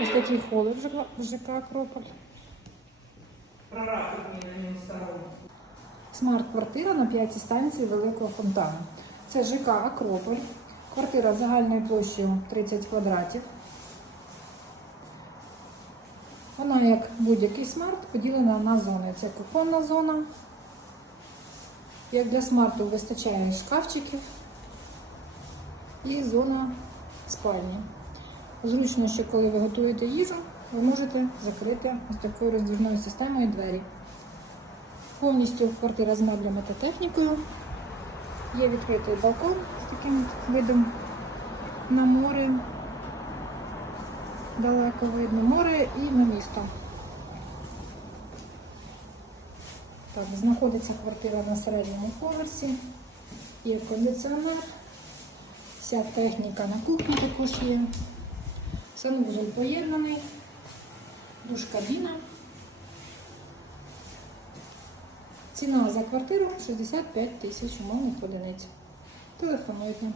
Ось такий холод в ЖК Акрополь. Смарт-квартира на п'ятій станції Великого фонтану. Це ЖК Акрополь. Квартира загальною площею 30 квадратів. Вона, як будь-який смарт, поділена на зони. Це кухонна зона. Як для смарту вистачає шкафчиків і зона спальні. Зручно, що коли ви готуєте їжу, ви можете закрити ось такою роздвижною системою двері. Повністю квартира з меблями та технікою. Є відкритий балкон з таким видом на море. Далеко видно море і на місто. Так, знаходиться квартира на середньому поверсі. Є кондиціонер. Вся техніка на кухні також є. Санвузол поєднаний. Душ кабіна. Ціна за квартиру 65 тисяч умовних одиниць. Телефонуйте.